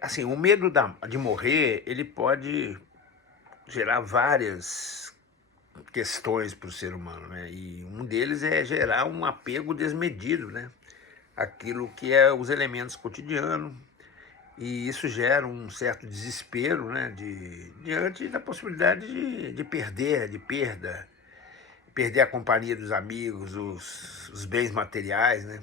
Assim, o medo de morrer, ele pode gerar várias questões para o ser humano, né? E um deles é gerar um apego desmedido, né? Aquilo que é os elementos cotidianos, e isso gera um certo desespero, né? Diante da possibilidade de perder, de perder a companhia dos amigos, os bens materiais, né?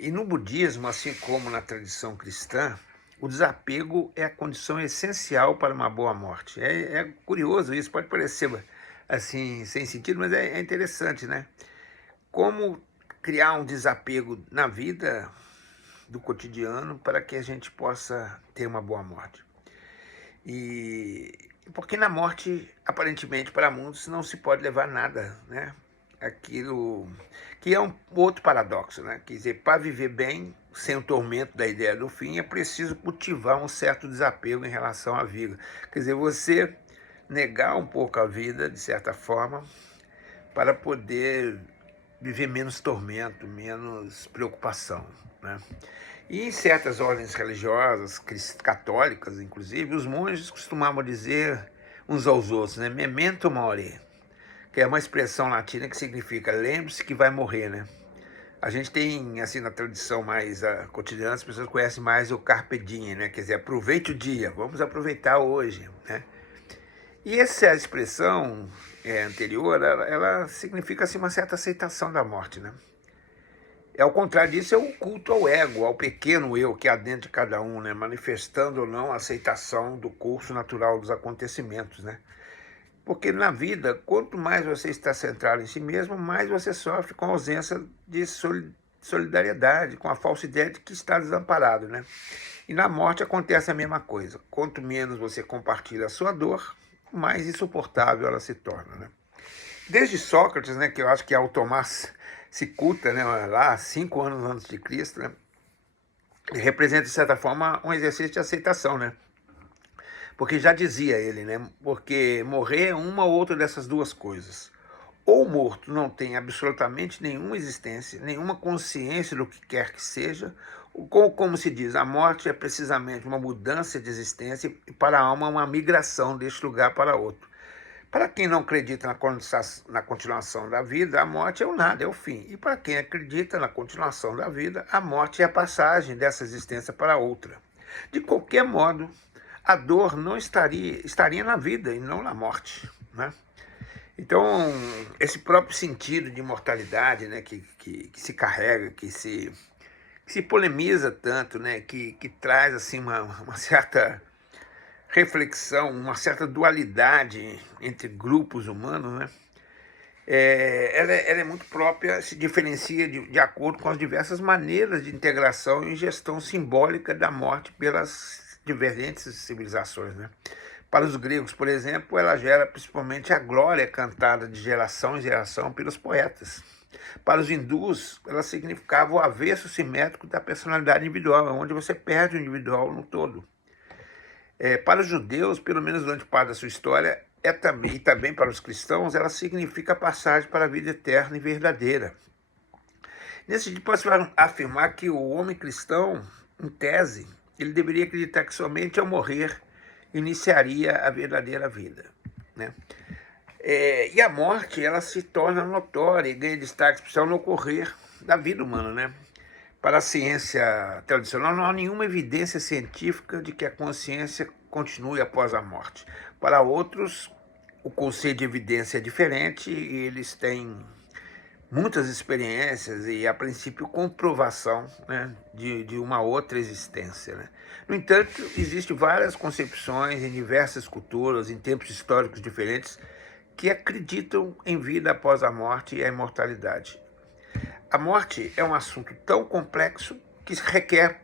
E no budismo, assim como na tradição cristã, o desapego é a condição essencial para uma boa morte. É curioso isso, pode parecer assim sem sentido, mas é interessante, né? Como criar um desapego na vida do cotidiano para que a gente possa ter uma boa morte. E porque na morte, aparentemente, para muitos não se pode levar nada, né? Aquilo que é um outro paradoxo, né? Quer dizer, para viver bem, sem o tormento da ideia do fim, é preciso cultivar um certo desapego em relação à vida. Quer dizer, você negar um pouco a vida, de certa forma, para poder viver menos tormento, menos preocupação, né? E em certas ordens religiosas, católicas inclusive, os monges costumavam dizer uns aos outros, né? Memento mori, que é uma expressão latina que significa lembre-se que vai morrer, né? A gente tem, assim, na tradição mais cotidiana, as pessoas conhecem mais o carpe diem, né? Quer dizer, aproveite o dia, vamos aproveitar hoje, né? E essa expressão anterior, ela significa, assim, uma certa aceitação da morte, né? Ao contrário disso, é o culto ao ego, ao pequeno eu que há dentro de cada um, né? Manifestando ou não a aceitação do curso natural dos acontecimentos, né? Porque na vida, quanto mais você está centrado em si mesmo, mais você sofre com a ausência de solidariedade, com a falsa ideia de que está desamparado, né? E na morte acontece a mesma coisa. Quanto menos você compartilha a sua dor, mais insuportável ela se torna, né? Desde Sócrates, né, que eu acho que é o Tomás Cicuta, né, lá 5 anos antes de Cristo, né, ele representa, de certa forma, um exercício de aceitação, né? Porque já dizia ele, né? Porque morrer é uma ou outra dessas duas coisas. Ou o morto não tem absolutamente nenhuma existência, nenhuma consciência do que quer que seja, ou como se diz, a morte é precisamente uma mudança de existência e para a alma uma migração deste lugar para outro. Para quem não acredita na continuação da vida, a morte é o nada, é o fim. E para quem acredita na continuação da vida, a morte é a passagem dessa existência para outra. De qualquer modo, a dor não estaria na vida e não na morte, né? Então, esse próprio sentido de imortalidade, né, que se carrega, que se polemiza tanto, né, que traz assim uma certa reflexão, uma certa dualidade entre grupos humanos, né? Ela é muito própria, se diferencia de acordo com as diversas maneiras de integração e gestão simbólica da morte pelas diferentes civilizações, né? Para os gregos, por exemplo, ela gera principalmente a glória cantada de geração em geração pelos poetas. Para os hindus, ela significava o avesso simétrico da personalidade individual, onde você perde o individual no todo. Para os judeus, pelo menos durante parte da sua história, e também para os cristãos, ela significa a passagem para a vida eterna e verdadeira. Nesse sentido, posso afirmar que o homem cristão, em tese, ele deveria acreditar que somente ao morrer iniciaria a verdadeira vida, né? E a morte, ela se torna notória e ganha destaque especial no ocorrer da vida humana, né? Para a ciência tradicional, não há nenhuma evidência científica de que a consciência continue após a morte. Para outros, o conceito de evidência é diferente e eles têm muitas experiências e, a princípio, comprovação, né, de uma outra existência, né? No entanto, existem várias concepções em diversas culturas, em tempos históricos diferentes, que acreditam em vida após a morte e a imortalidade. A morte é um assunto tão complexo que requer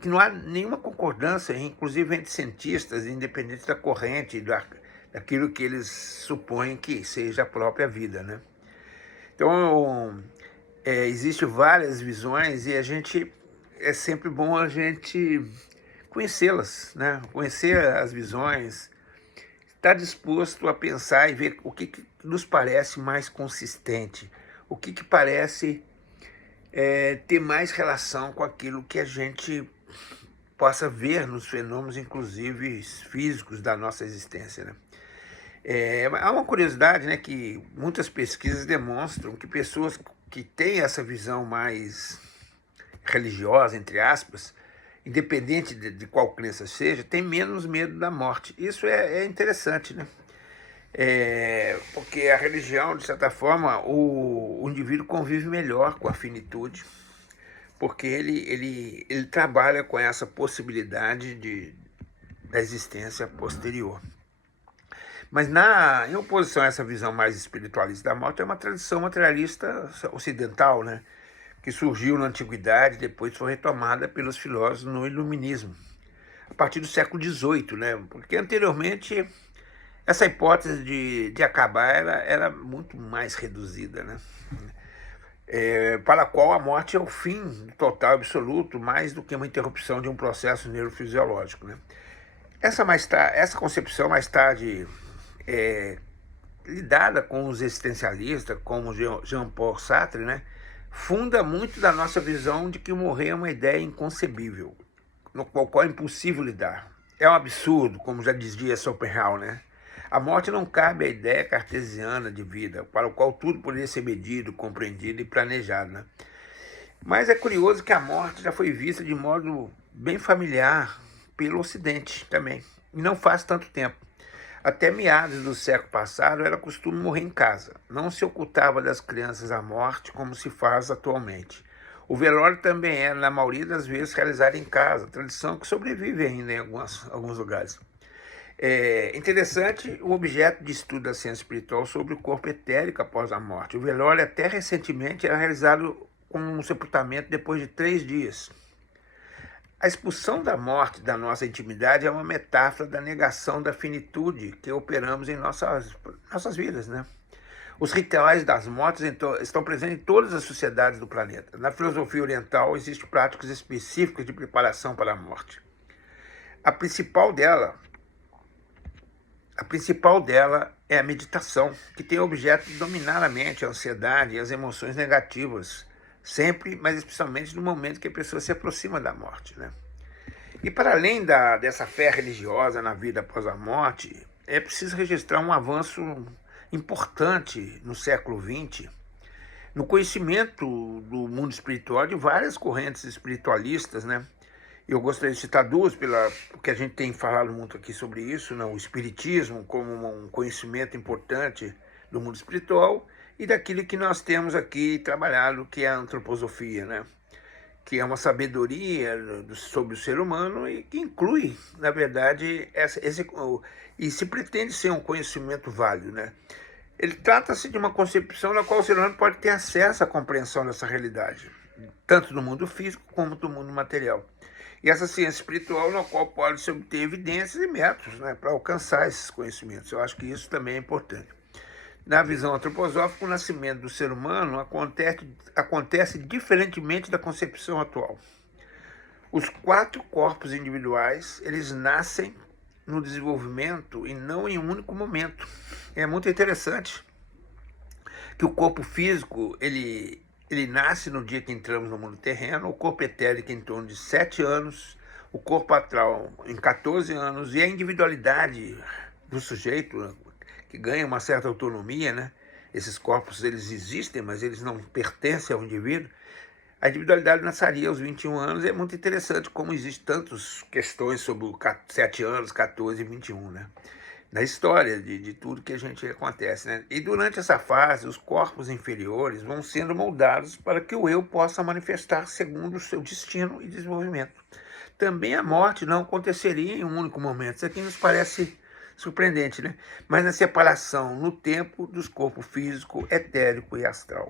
que não há nenhuma concordância, inclusive entre cientistas, independentes da corrente, daquilo que eles supõem que seja a própria vida, né? Então, existem várias visões e é sempre bom a gente conhecê-las, né? Conhecer as visões, estar disposto a pensar e ver o que nos parece mais consistente, o que parece ter mais relação com aquilo que a gente possa ver nos fenômenos, inclusive físicos, da nossa existência, né? Há uma curiosidade, né, que muitas pesquisas demonstram que pessoas que têm essa visão mais religiosa, entre aspas, independente de qual crença seja, têm menos medo da morte. Isso é interessante, né? Porque a religião, de certa forma, o indivíduo convive melhor com a finitude, porque ele trabalha com essa possibilidade da existência posterior. Mas em oposição a essa visão mais espiritualista da morte, é uma tradição materialista ocidental, né? Que surgiu na Antiguidade e depois foi retomada pelos filósofos no Iluminismo, a partir do século XVIII, né? Porque anteriormente essa hipótese de acabar era muito mais reduzida, né? Para a qual a morte é o fim total, absoluto, mais do que uma interrupção de um processo neurofisiológico, né? Essa concepção mais tarde lidada com os existencialistas, como Jean-Paul Sartre, né, funda muito da nossa visão de que morrer é uma ideia inconcebível, no qual é impossível lidar. É um absurdo, como já dizia Schopenhauer, né? A morte não cabe à ideia cartesiana de vida, para o qual tudo poderia ser medido, compreendido e planejado, né? Mas é curioso que a morte já foi vista de modo bem familiar pelo Ocidente também, e não faz tanto tempo. Até meados do século passado era costume morrer em casa. Não se ocultava das crianças a morte como se faz atualmente. O velório também era, na maioria das vezes, realizado em casa, tradição que sobrevive ainda em alguns lugares. É interessante o objeto de estudo da ciência espiritual sobre o corpo etérico após a morte. O velório, até recentemente, era realizado com um sepultamento depois de 3 dias. A expulsão da morte da nossa intimidade é uma metáfora da negação da finitude que operamos em nossas vidas, né? Os rituais das mortes estão presentes em todas as sociedades do planeta. Na filosofia oriental, existem práticas específicas de preparação para a morte. A principal dela é a meditação, que tem o objeto de dominar a mente, a ansiedade e as emoções negativas, sempre, mas especialmente no momento que a pessoa se aproxima da morte, né? E para além dessa fé religiosa na vida após a morte, é preciso registrar um avanço importante no século XX, no conhecimento do mundo espiritual de várias correntes espiritualistas, né? Eu gostaria de citar duas, porque a gente tem falado muito aqui sobre isso, né? O espiritismo como um conhecimento importante do mundo espiritual e daquilo que nós temos aqui trabalhado, que é a antroposofia, né? Que é uma sabedoria sobre o ser humano e que inclui, na verdade, e se pretende ser um conhecimento válido, né? Ele trata-se de uma concepção na qual o ser humano pode ter acesso à compreensão dessa realidade, tanto do mundo físico como do mundo material. E essa ciência espiritual na qual pode-se obter evidências e métodos, né, para alcançar esses conhecimentos. Eu acho que isso também é importante. Na visão antroposófica, o nascimento do ser humano acontece diferentemente da concepção atual. Os 4 corpos individuais, eles nascem no desenvolvimento e não em um único momento. É muito interessante que o corpo físico, ele nasce no dia que entramos no mundo terreno, o corpo etérico em torno de 7 anos, o corpo astral em 14 anos, e a individualidade do sujeito, que ganha uma certa autonomia, né? Esses corpos, eles existem, mas eles não pertencem ao indivíduo. A individualidade nasceria aos 21 anos, e é muito interessante como existem tantas questões sobre os 7 anos, 14 e 21, né? Na história de tudo que a gente acontece, né? E durante essa fase, os corpos inferiores vão sendo moldados para que o eu possa manifestar segundo o seu destino e desenvolvimento. Também a morte não aconteceria em um único momento. Isso aqui nos parece surpreendente, né? Mas na separação no tempo dos corpos físico, etérico e astral.